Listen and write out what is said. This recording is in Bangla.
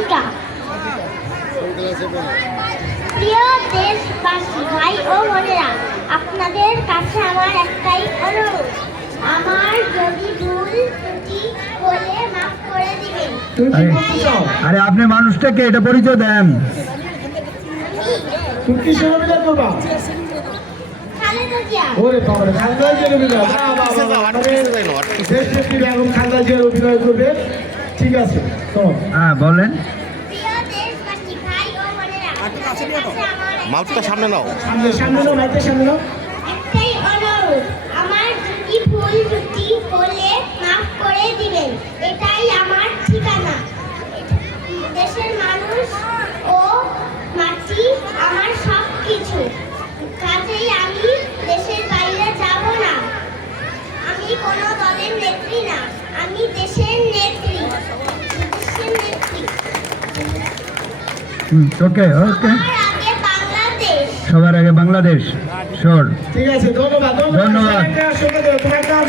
ঠিকা। প্রিয় দেশবাসী, ভাই ও বোনেরা, আপনাদের কাছে আমার একটাই অনুরোধ, আমার যদি ভুল ত্রুটি হলে মাফ করে দিবেন। আরে আপনি মানুষটাকে এটা পরিচয় দেন। তুমি কিসের অভিনয় করবা? খালেদা জিয়া। ওরে বাবা রে, খালেদা জিয়ার অভিনয়। বাহ, বাহ, বাহ, মানে দেশনেত্রী বেগম খালেদা জিয়ার অভিনয় করবে। ঠিক আছে, তো হ্যাঁ বলেন। প্রিয় দেশবাসী, ভাই ও বোনেরা, আপনাদের কাছে আমার মাউথটা সামনে নাও। সামনে সামনে নাও, মাইকের সামনে নাও। একটাই অনুরোধ, আমার যদি ভুল ত্রুটি হলে মাফ করে দিবেন। এটাই আমার ঠিকানা। দেশের মানুষ ও মাটি আমার সব কিছু। কাজেই আমি দেশের বাইরে যাব না। আমি কোনো দলের নেত্রী না, আমি দেশের নেত্রী। দেশের নেত্রী। ওকে ওকে, আমার আগে বাংলাদেশ। সবার আগে বাংলাদেশ। শোর ঠিক আছে, ধন্যবাদ ধন্যবাদ। তোমার একটা